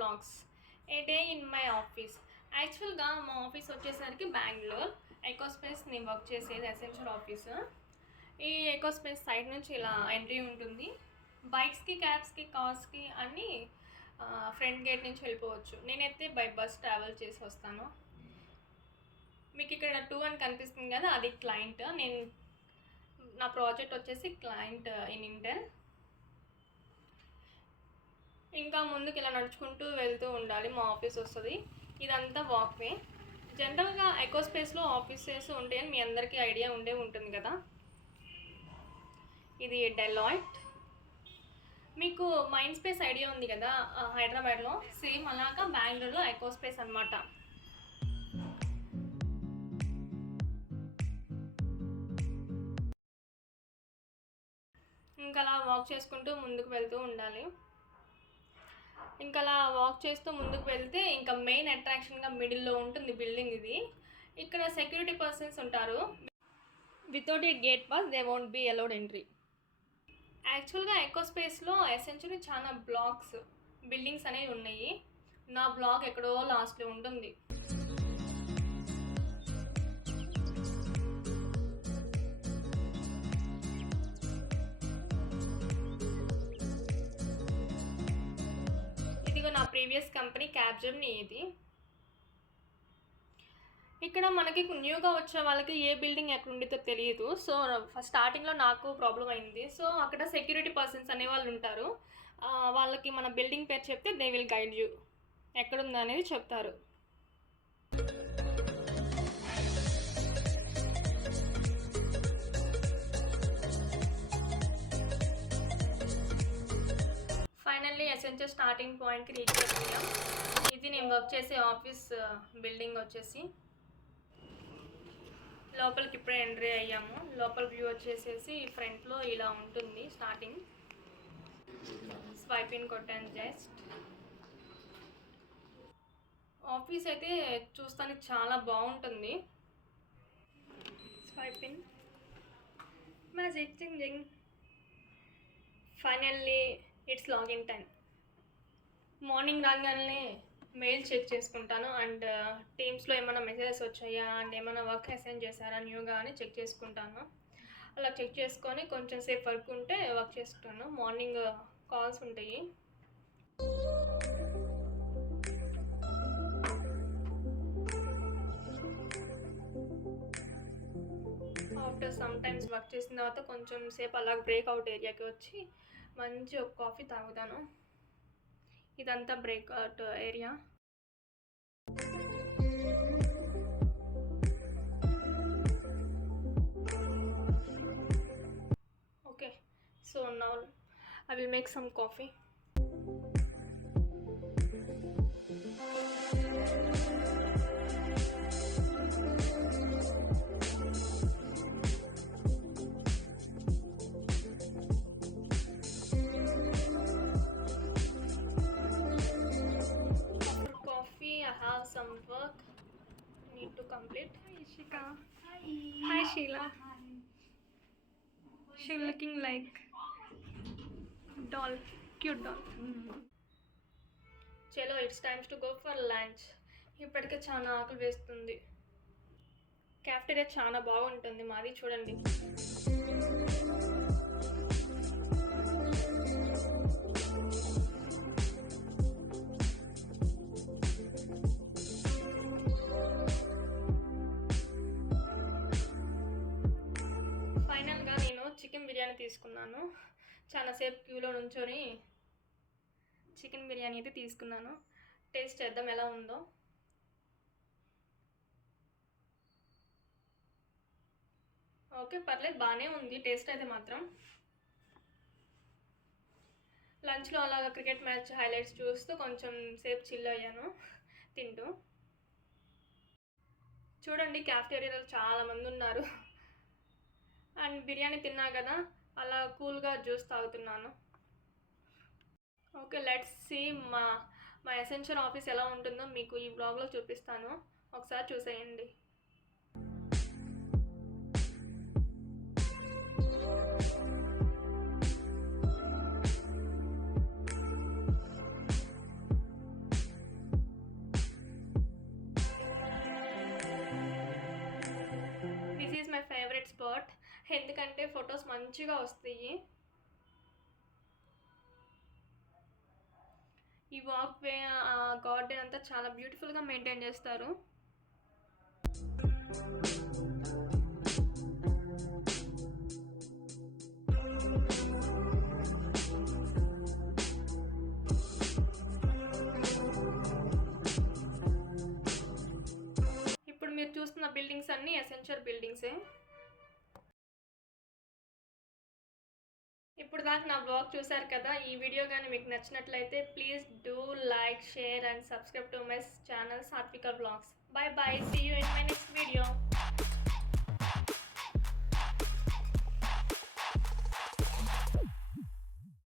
వ్లాగ్స్ A day in my office. యాక్చువల్గా మా ఆఫీస్ వచ్చేసరికి బెంగళూరు ఎకోస్పేస్. నేను వర్క్ చేసేది ఎసెన్షియల్ ఆఫీస్. ఈ ఎకోస్పేస్ సైడ్ నుంచి ఇలా ఎంట్రీ ఉంటుంది. బైక్స్కి, క్యాబ్స్కి, కార్స్కి అన్నీ ఫ్రంట్ గేట్ నుంచి వెళ్ళిపోవచ్చు. నేనైతే బై బస్ ట్రావెల్ చేసి వస్తాను. మీకు ఇక్కడ 2 అని కనిపిస్తుంది కదా, అది క్లయింట్. నా ప్రాజెక్ట్ వచ్చేసి క్లయింట్ ఇన్ ఇంటెల్. ఇంకా ముందుకు ఇలా నడుచుకుంటూ వెళ్తూ ఉండాలి, మా ఆఫీస్ వస్తుంది. ఇదంతా వాక్వే. జనరల్గా ఎకోస్పేస్లో ఆఫీసెస్ ఉంటాయని మీ అందరికీ ఐడియా ఉంటుంది కదా. ఇది డెలాయిట్. మీకు మైండ్ స్పేస్ ఐడియా ఉంది కదా హైదరాబాద్లో, సేమ్ అలాగా బెంగళూరులో ఎకోస్పేస్ అనమాట. ఇంకా అలా వాక్ చేసుకుంటూ ముందుకు వెళ్తూ ఉండాలి. ఇంకా అలా వాక్ చేస్తూ ముందుకు వెళ్తే ఇంకా మెయిన్ అట్రాక్షన్గా మిడిల్లో ఉంటుంది బిల్డింగ్ ఇది. ఇక్కడ సెక్యూరిటీ పర్సన్స్ ఉంటారు. Without it gate pass they won't be allowed entry. Actually ఎకోస్పేస్లో ఎసెన్షియల్లీ చాలా బ్లాక్స్, బిల్డింగ్స్ అనేవి ఉన్నాయి. నా బ్లాక్ ఎక్కడో లాస్ట్లో ఉంటుంది. ఇదిగో నా ప్రీవియస్ కంపెనీ క్యాబ్జెమినీ. ఇది ఇక్కడ మనకి న్యూగా వచ్చే వాళ్ళకి ఏ బిల్డింగ్ ఎక్కడ ఉండితో తెలియదు. సో ఫస్ట్ స్టార్టింగ్లో నాకు ప్రాబ్లం అయింది. సో అక్కడ సెక్యూరిటీ పర్సన్స్ అనేవాళ్ళు ఉంటారు. వాళ్ళకి మన బిల్డింగ్ పేరు చెప్తే దే విల్ గైడ్ యూ, ఎక్కడుందా అనేది చెప్తారు. ఫైనల్లీ ఎసెన్షియల్ స్టార్టింగ్ పాయింట్కి రీచ్ అయిపోయాం. ఇది నేను వర్క్ చేసే ఆఫీస్ బిల్డింగ్ వచ్చేసి. లోపలికి ఇప్పుడే ఎంట్రీ అయ్యాము. లోపల వ్యూ వచ్చేసేసి ఫ్రంట్లో ఇలా ఉంటుంది. స్టార్టింగ్ స్వైప్ ఇన్ కొట్టాను జస్ట్. ఆఫీస్ అయితే చూస్తానికి చాలా బాగుంటుంది. Swipe in magic zing. Finally it's login time. Morning రాగానే మెయిల్ చెక్ చేసుకుంటాను. అండ్ టీమ్స్లో ఏమైనా మెసేజెస్ వచ్చాయా, అండ్ ఏమైనా వర్క్ అసైన్ చేశారా న్యూగా అని చెక్ చేసుకుంటాను. అలా చెక్ చేసుకొని కొంచెం సేపు వర్క్ ఉంటే వర్క్ చేసుకుంటాను. మార్నింగ్ కాల్స్ ఉంటాయి. ఆఫ్టర్ సమ్ టైమ్స్ వర్క్ చేసిన తర్వాత కొంచెం సేపు అలా బ్రేక్అవుట్ ఏరియాకి వచ్చి మంచి ఒక కాఫీ తాగుతాను. ఇదంతా breakout area. Okay, so now I will make some coffee. I have some work need to complete. Hi Ishika. Hi Sheila. Hi. She looking like doll, cute doll. చలో it's times to go for lunch. ఇప్పటికే చాలా ఆకలి వేస్తుంది. క్యాఫ్టేరియా చాలా బాగుంటుంది మాది, చూడండి. ఫైనల్గా నేను చికెన్ బిర్యానీ తీసుకున్నాను. చాలాసేపు క్యూలో నుంచొని చికెన్ బిర్యానీ అయితే తీసుకున్నాను. టేస్ట్ చేద్దాం ఎలా ఉందో. ఓకే, పర్లేదు, బాగానే ఉంది టేస్ట్ అయితే మాత్రం. లంచ్లో అలాగా క్రికెట్ మ్యాచ్ హైలైట్స్ చూస్తూ కొంచెం సేపు చిల్ అయ్యాను తింటూ. చూడండి, క్యాఫ్టేరియాలో చాలామంది ఉన్నారు. అండ్ బిర్యానీ తిన్నా కదా, అలా కూల్గా జ్యూస్ తాగుతున్నాను. ఓకే, లెట్స్ సీ మా ఎసెన్షియల్ ఆఫీస్ ఎలా ఉంటుందో మీకు ఈ బ్లాగ్లో చూపిస్తాను. ఒకసారి చూసేయండి. ఎందుకంటే ఫొటోస్ మంచిగా వస్తాయి. ఈ వాక్ వే గార్డెన్ అంతా చాలా బ్యూటిఫుల్గా మెయింటైన్ చేస్తారు. ఇప్పుడు మీరు చూస్తున్న బిల్డింగ్స్ అన్నీ ఎసెన్షియల్ బిల్డింగ్సే. ఇప్పుడు దాకా నా బ్లాగ్ చూశారు కదా. ఈ వీడియో కానీ మీకు నచ్చినట్లయితే please do like, share and subscribe to my channel సాత్విక blogs. Bye bye. See you in my next video.